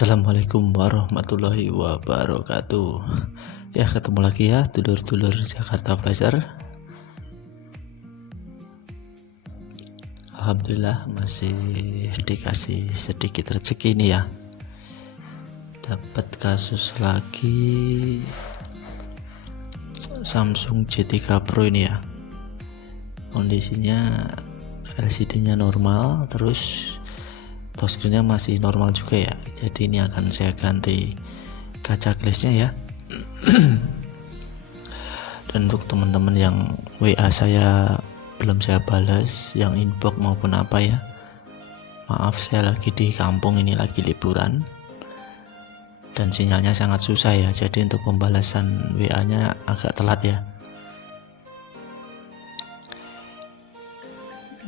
Assalamualaikum warahmatullahi wabarakatuh. Ya, ketemu lagi ya dulur-dulur Jakarta Flasher. Alhamdulillah masih dikasih sedikit rezeki nih ya. Dapat kasus lagi Samsung J3 Pro ini ya. Kondisinya LCD-nya normal, terus touchscreen-nya masih normal juga ya. Jadi ini akan saya ganti kaca glass-nya ya. Dan untuk teman-teman yang WA saya belum saya balas, yang inbox maupun apa ya, maaf saya lagi di kampung ini, lagi liburan dan sinyalnya sangat susah ya. Jadi untuk pembalasan WA-nya agak telat ya.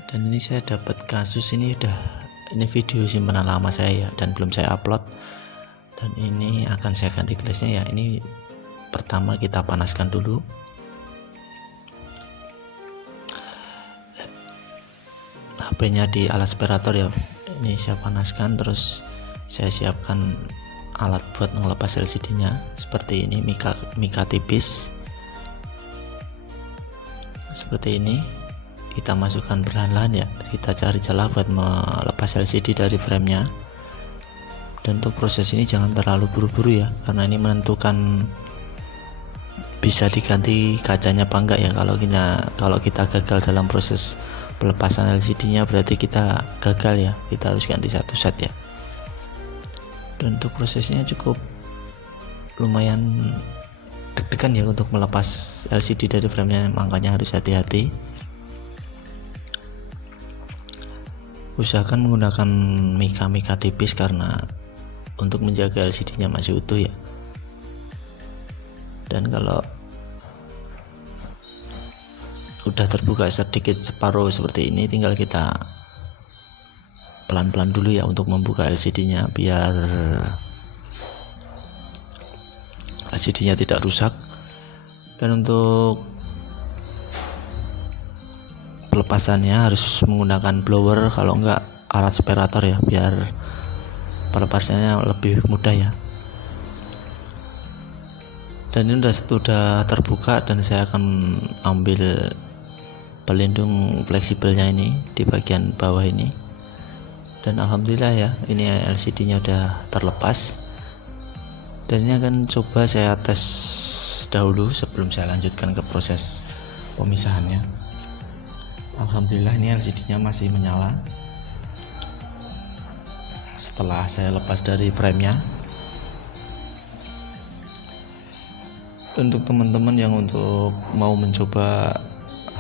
Dan ini saya dapat kasus ini ini video simpanan lama saya ya, dan belum saya upload. Dan ini akan saya ganti glassnya ya. Ini pertama kita panaskan dulu. HP-nya di alat separator ya. Ini saya panaskan, terus saya siapkan alat buat melepas LCD-nya seperti ini, mika tipis seperti ini. Kita masukkan perlahan-lahan ya, kita cari celah buat melepas LCD dari framenya. Dan untuk proses ini jangan terlalu buru-buru ya, karena ini menentukan bisa diganti kacanya apa enggak ya. Kalau kita gagal dalam proses pelepasan LCD-nya berarti kita gagal ya, kita harus ganti satu set ya. Dan untuk prosesnya cukup lumayan deg-degan ya untuk melepas LCD dari framenya, makanya harus hati-hati. Usahakan menggunakan mika tipis karena untuk menjaga LCD-nya masih utuh ya. Dan kalau udah terbuka sedikit separuh seperti ini, tinggal kita pelan-pelan dulu ya untuk membuka LCD-nya biar LCD-nya tidak rusak. Dan untuk pelepasannya harus menggunakan blower, kalau enggak alat separator ya, biar pelepasannya lebih mudah ya. Dan ini sudah terbuka, dan saya akan ambil pelindung fleksibelnya ini di bagian bawah ini. Dan alhamdulillah ya, ini LCD-nya udah terlepas. Dan ini akan coba saya tes dahulu sebelum saya lanjutkan ke proses pemisahannya. Alhamdulillah ini LCD-nya masih menyala setelah saya lepas dari framenya. Untuk teman-teman yang untuk mau mencoba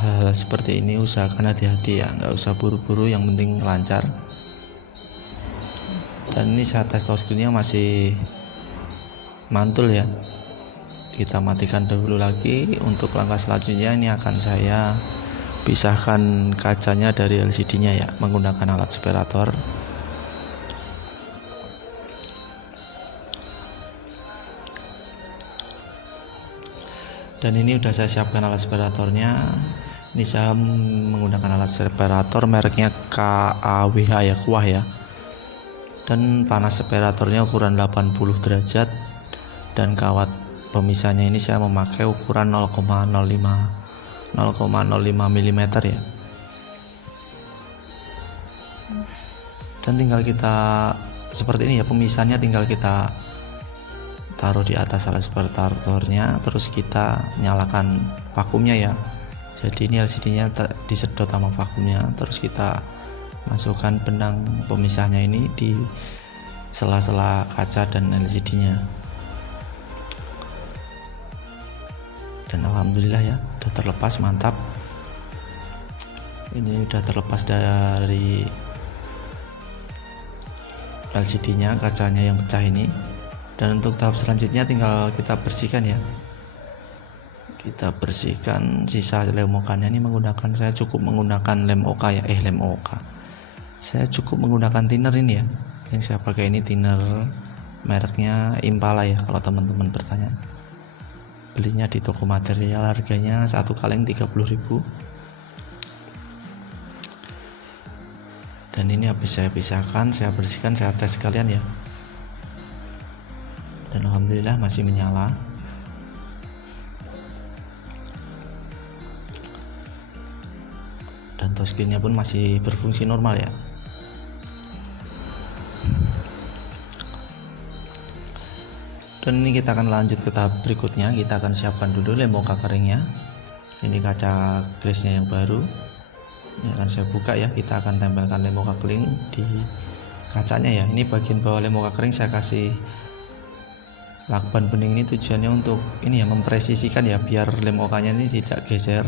hal seperti ini, usahakan hati-hati ya, nggak usah buru-buru, yang penting lancar. Dan ini saya tes touchscreen-nya masih mantul ya, kita matikan dahulu lagi. Untuk langkah selanjutnya ini akan saya pisahkan kacanya dari LCD-nya ya, menggunakan alat separator. Dan ini udah saya siapkan alat separatornya. Ini saya menggunakan alat separator mereknya KAWH ya, kuah ya. Dan panas separatornya ukuran 80 derajat, dan kawat pemisahnya ini saya memakai ukuran 0,05 mm ya. Dan tinggal kita seperti ini ya, pemisahnya tinggal kita taruh di atas alat separatornya, terus kita nyalakan vakumnya ya. Jadi ini LCD-nya disedot sama vakumnya, terus kita masukkan benang pemisahnya ini di sela-sela kaca dan LCD-nya. Dan alhamdulillah ya, udah terlepas, mantap. Ini udah terlepas dari LCD-nya, kacanya yang pecah ini. Dan untuk tahap selanjutnya tinggal kita bersihkan ya. Kita bersihkan sisa lem OK-nya ini saya cukup menggunakan lem OK ya, lem OK. Saya cukup menggunakan thinner ini ya. Yang saya pakai ini thinner mereknya Impala ya, kalau teman-teman bertanya. Belinya di toko material, harganya satu kaleng 30.000. Dan ini habis saya pisahkan, saya bersihkan, saya tes sekalian ya. dan alhamdulillah masih menyala. Dan touchscreen-nya pun masih berfungsi normal ya. Dan ini kita akan lanjut ke tahap berikutnya. Kita akan siapkan dulu lem muka keringnya. Ini kaca glassnya yang baru. Ini akan saya buka ya. Kita akan tempelkan lem muka kering di kacanya ya. Ini bagian bawah lem muka kering saya kasih lakban bening. Ini tujuannya untuk ini ya, mempresisikan ya, biar lem mukanya ini tidak geser.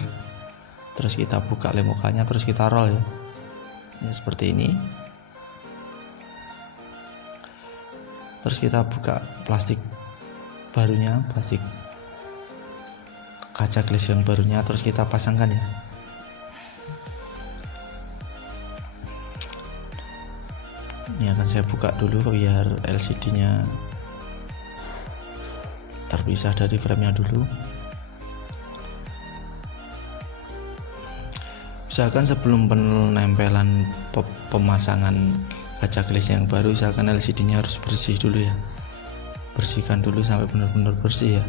Terus kita buka lem mukanya, terus kita roll ya. Ya seperti ini. Terus kita buka plastik barunya, plastik kaca glass yang barunya, terus kita pasangkan ya. Ini akan saya buka dulu biar LCD-nya terpisah dari frame-nya dulu. Usahakan sebelum penempelan pemasangan kaca glass yang baru, usahakan LCD-nya harus bersih dulu ya. Bersihkan dulu sampai benar-benar bersih ya.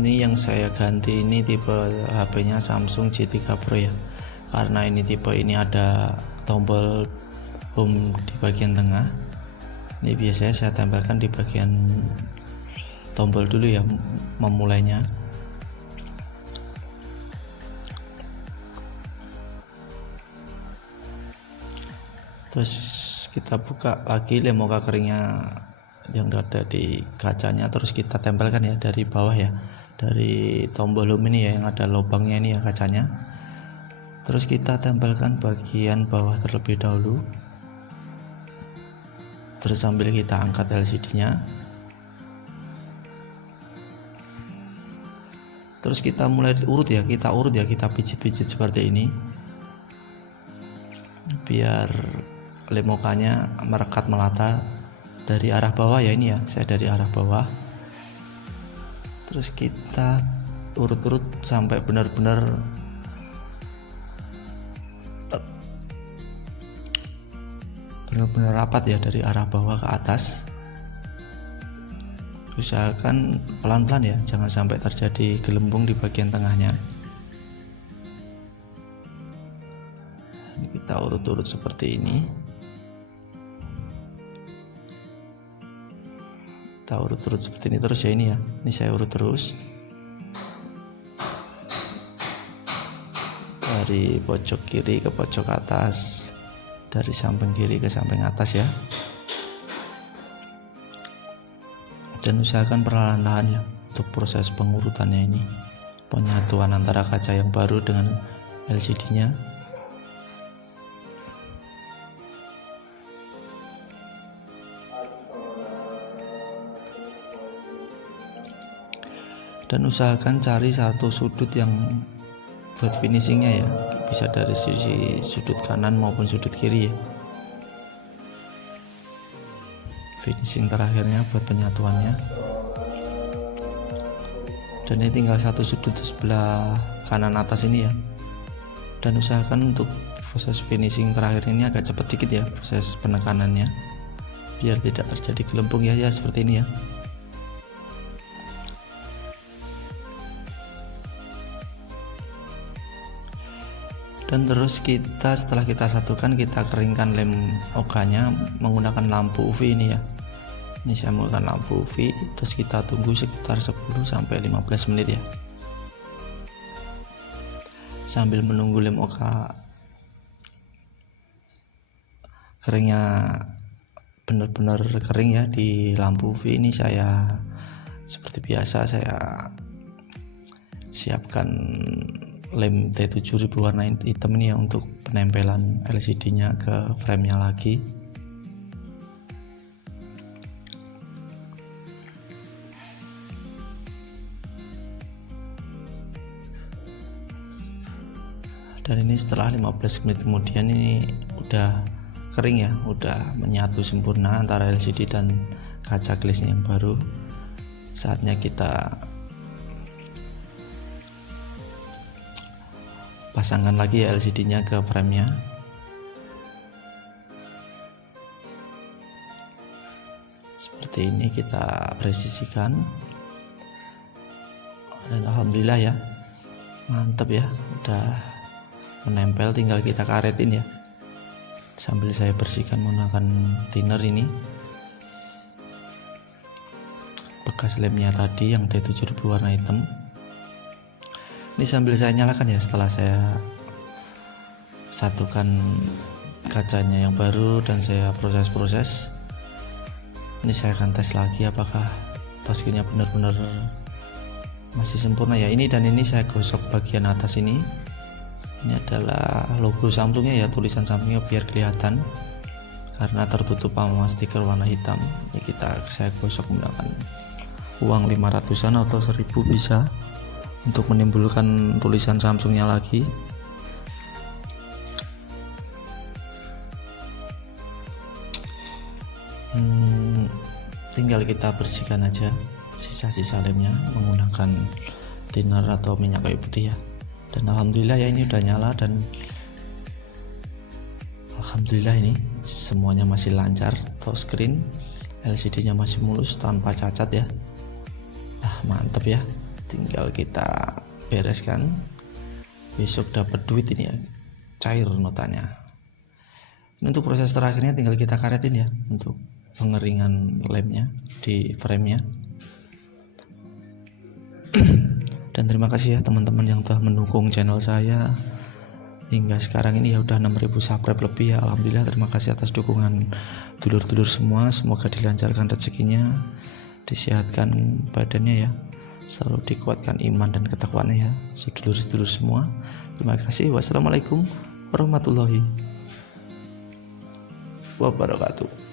Ini yang saya ganti ini tipe HP-nya Samsung J3 Pro ya. Karena ini tipe ini ada tombol home di bagian tengah. Ini biasanya saya tempelkan di bagian tombol dulu ya, memulainya. Terus kita buka lagi lem muka keringnya yang ada di kacanya, terus kita tempelkan ya dari bawah ya, dari tombol home ini ya yang ada lubangnya ini ya kacanya. Terus kita tempelkan bagian bawah terlebih dahulu. Terus sambil kita angkat LCD-nya. Terus kita mulai urut ya, kita pijit-pijit seperti ini. Biar lem mukanya merekat melata dari arah bawah ya, ini ya, saya dari arah bawah. Terus kita urut-urut sampai benar-benar rapat ya, dari arah bawah ke atas. Usahakan pelan-pelan ya, jangan sampai terjadi gelembung di bagian tengahnya. Kita urut-urut seperti ini. Kita urut-urut seperti ini terus ya, ini ya. Ini saya urut terus dari pojok kiri ke pojok atas, dari samping kiri ke samping atas ya. Dan usahakan perlahan-lahan ya untuk proses pengurutannya ini, penyatuan antara kaca yang baru dengan LCD-nya. Dan usahakan cari satu sudut yang buat finishingnya ya, bisa dari sisi sudut kanan maupun sudut kiri ya. Finishing terakhirnya buat penyatuannya. Dan ini tinggal satu sudut di sebelah kanan atas ini ya. Dan usahakan untuk proses finishing terakhir ini agak cepat dikit ya, proses penekanannya, biar tidak terjadi gelembung ya, seperti ini ya. Dan terus kita, setelah kita satukan, kita keringkan lem oganya menggunakan lampu UV ini ya. Ini saya menggunakan lampu UV. Terus kita tunggu sekitar 10-15 menit ya. Sambil menunggu lem oga keringnya benar-benar kering ya di lampu UV ini, saya seperti biasa saya siapkan lem T7000 warna hitam ini ya untuk penempelan LCD-nya ke frame-nya lagi. Dan ini setelah 15 menit kemudian ini udah kering ya, udah menyatu sempurna antara LCD dan kaca glassnya yang baru. Saatnya kita pasangkan lagi ya LCD-nya ke frame-nya. Seperti ini kita presisikan, dan alhamdulillah ya, mantap ya, udah menempel, tinggal kita karetin ya. Sambil saya bersihkan menggunakan thinner ini bekas lemnya tadi yang T7000 warna hitam. Ini sambil saya nyalakan ya, setelah saya satukan kacanya yang baru dan saya proses. Ini saya akan tes lagi apakah touchscreen-nya benar-benar masih sempurna ya. Ini dan ini saya gosok bagian atas ini. Ini adalah logo Samsungnya ya, tulisan Samsungnya biar kelihatan karena tertutup sama stiker warna hitam. Ya saya gosok menggunakan uang 500-an atau 1000 bisa untuk menimbulkan tulisan Samsungnya lagi. Tinggal kita bersihkan aja sisa-sisa lemnya menggunakan thinner atau minyak kayu putih ya. Dan alhamdulillah ya, ini udah nyala dan alhamdulillah ini semuanya masih lancar, touchscreen, LCD-nya masih mulus tanpa cacat ya. Mantap ya, tinggal kita bereskan, besok dapat duit ini ya, cair notanya. Ini untuk proses terakhirnya tinggal kita karetin ya untuk pengeringan lemnya di frame-nya. Dan terima kasih ya teman-teman yang telah mendukung channel saya hingga sekarang ini ya, udah 6000 subscribe lebih ya. Alhamdulillah, terima kasih atas dukungan dulur-dulur semua. Semoga dilancarkan rezekinya, disehatkan badannya ya, selalu dikuatkan iman dan ketakwaannya ya, sedulur-sedulur semua. Terima kasih. Wassalamualaikum warahmatullahi wabarakatuh.